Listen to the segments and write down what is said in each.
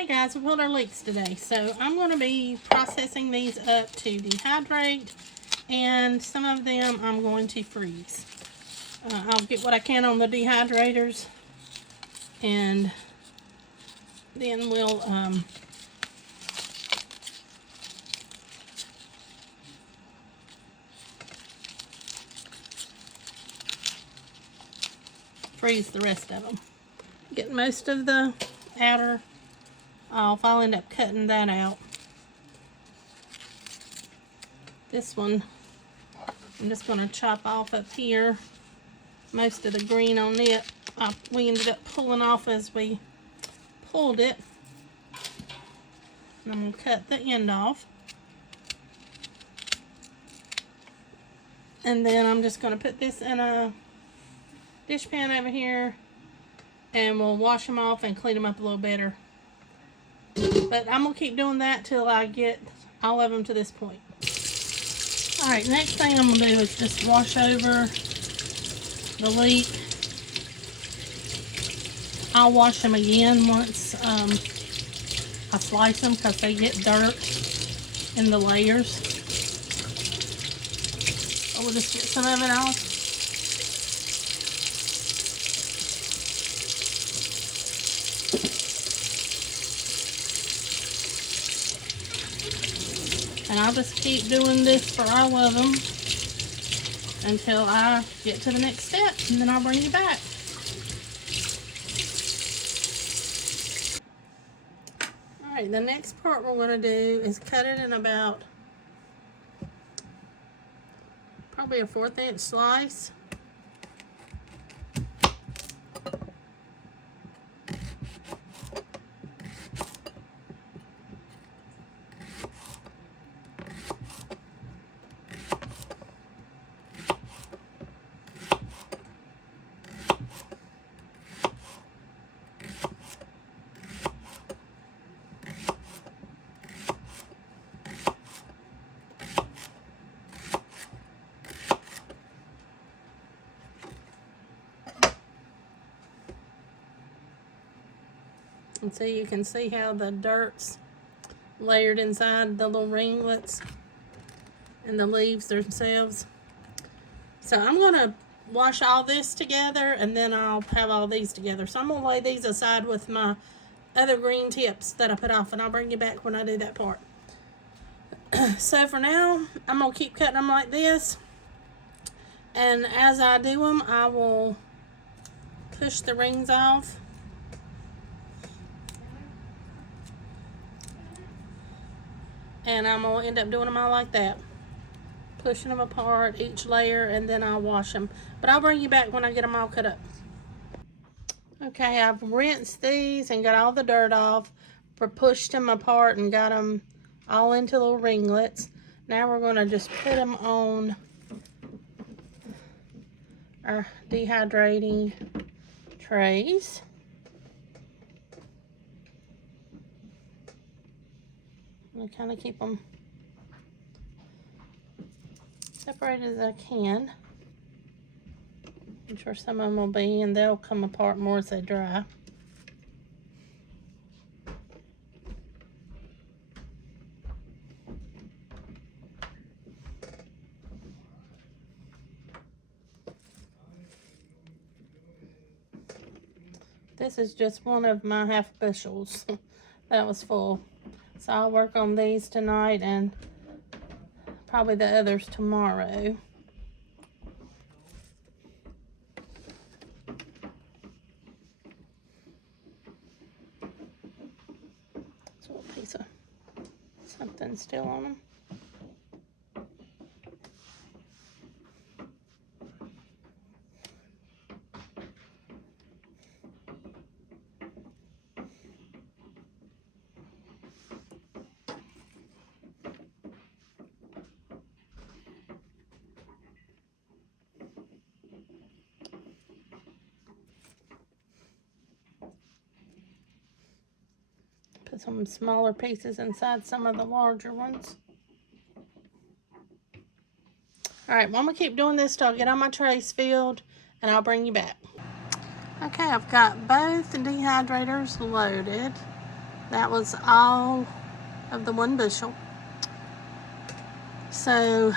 Hey guys, we pulled our leeks today, so I'm going to be processing these up to dehydrate, and some of them I'm going to freeze. I'll get what I can on the dehydrators, and then we'll freeze the rest of them. Get most of the outer off. I'll end up cutting that out. This one, I'm just going to chop off up here. Most of the green on it, we ended up pulling off as we pulled it. And I'm going to cut the end off. And then I'm just going to put this in a dish pan over here, and we'll wash them off and clean them up a little better. But I'm going to keep doing that till I get all of them to this point. Alright, next thing I'm going to do is just wash over the leek. I'll wash them again once I slice them, because they get dirt in the layers. So we'll just get some of it off. And I'll just keep doing this for all of them until I get to the next step, and then I'll bring you back. Alright, the next part we're going to do is cut it in about probably a 1/4 inch slice. And so you can see how the dirt's layered inside the little ringlets and the leaves themselves. So I'm going to wash all this together, and then I'll have all these together. So I'm going to lay these aside with my other green tips that I put off, and I'll bring you back when I do that part. So for now, I'm going to keep cutting them like this. And as I do them, I will push the rings off. And I'm going to end up doing them all like that. Pushing them apart, each layer, and then I'll wash them. But I'll bring you back when I get them all cut up. Okay, I've rinsed these and got all the dirt off. Pushed them apart and got them all into little ringlets. Now we're going to just put them on our dehydrating trays. I kind of keep them separated as I can. I'm sure some of them will be, and they'll come apart more as they dry. This is just one of my half bushels that was full. So I'll work on these tonight and probably the others tomorrow. There's a little piece of something still on them. Put some smaller pieces inside some of the larger ones. Alright, well, I'm going to keep doing this till I get all my trays filled, and I'll bring you back. Okay, I've got both the dehydrators loaded. That was all of the 1 bushel. So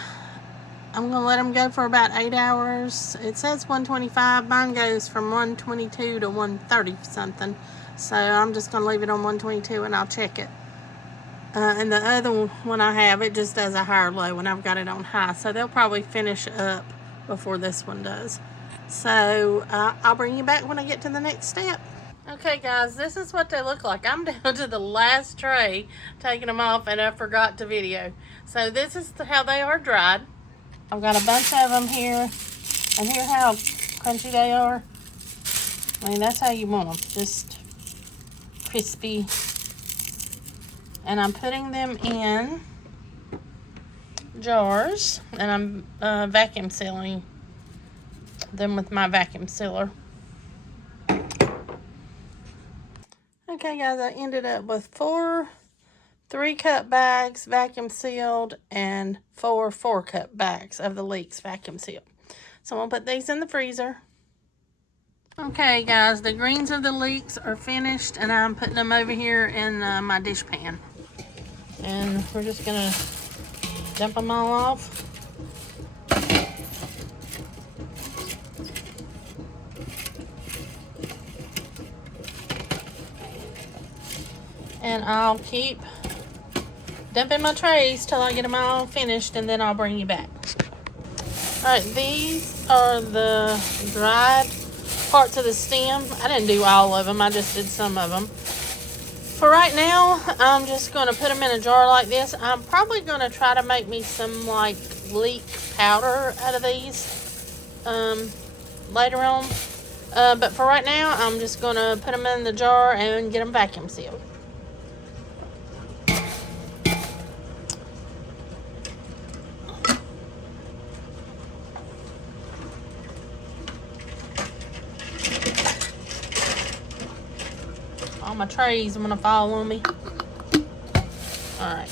I'm going to let them go for about 8 hours. It says 125. Mine goes from 122 to 130 something. So I'm just going to leave it on 122 and I'll check it. And the other one I have, it just does a higher low when I've got it on high. So they'll probably finish up before this one does. So I'll bring you back when I get to the next step. Okay guys, this is what they look like. I'm down to the last tray, taking them off, and I forgot to video. So this is how they are dried. I've got a bunch of them here, and hear how crunchy they are. I mean, that's how you want them, just crispy. And I'm putting them in jars, and I'm vacuum sealing them with my vacuum sealer. Okay guys, I ended up with 4 3-cup bags vacuum sealed and 4 4-cup bags of the Leeks vacuum sealed. So I'm going to put these in the freezer. Okay guys, the greens of the Leeks are finished, and I'm putting them over here in my dish pan. And we're just going to dump them all off. And I'll keep dumping my trays till I get them all finished, and then I'll bring you back. Alright, these are the dried parts of the stem. I didn't do all of them, I just did some of them. For right now, I'm just going to put them in a jar like this. I'm probably going to try to make me some like leek powder out of these later on. But for right now, I'm just going to put them in the jar and get them vacuum sealed. All my trays are going to fall on me. Alright.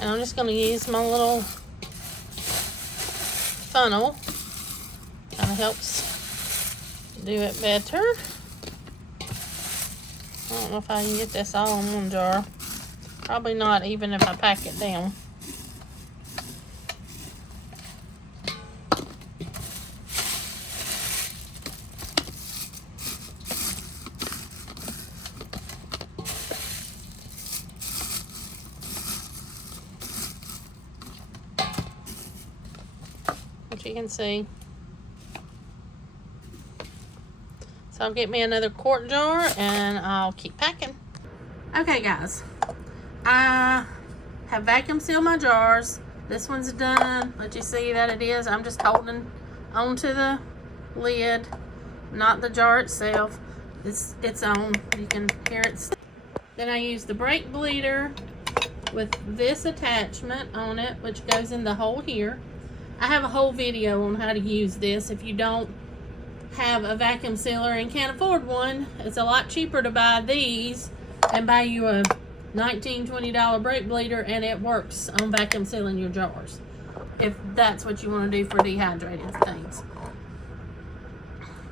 And I'm just going to use my little funnel. Kind of helps do it better. I don't know if I can get this all in one jar. Probably not, even if I pack it down. You can see. So I'll get me another quart jar and I'll keep packing. Okay guys, I have vacuum sealed my jars. This one's done. Let you see that it is. I'm just holding onto the lid, not the jar itself. It's on. You can hear it. Then I use the brake bleeder with this attachment on it, which goes in the hole here. I have a whole video on how to use this. If you don't have a vacuum sealer and can't afford one, it's a lot cheaper to buy these and buy you a $19, $20 brake bleeder, and it works on vacuum sealing your jars, if that's what you want to do for dehydrated things.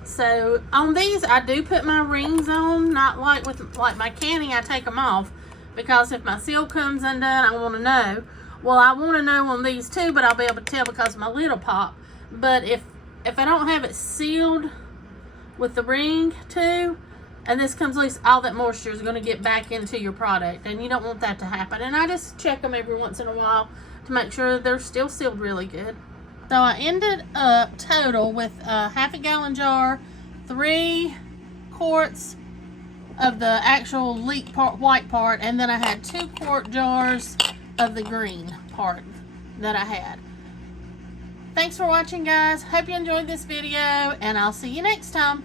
So on these, I do put my rings on, not like with my canning, I take them off, because if my seal comes undone, I want to know. Well, I want to know on these too, but I'll be able to tell because my lid will pop. But if I don't have it sealed with the ring too, and this comes loose, all that moisture is going to get back into your product, and you don't want that to happen. And I just check them every once in a while to make sure they're still sealed really good. So I ended up total with a half-a gallon jar, 3 quarts of the actual leek part, white part, and then I had 2 quart jars of the green part that I had. Thanks for watching guys. Hope you enjoyed this video, and I'll see you next time.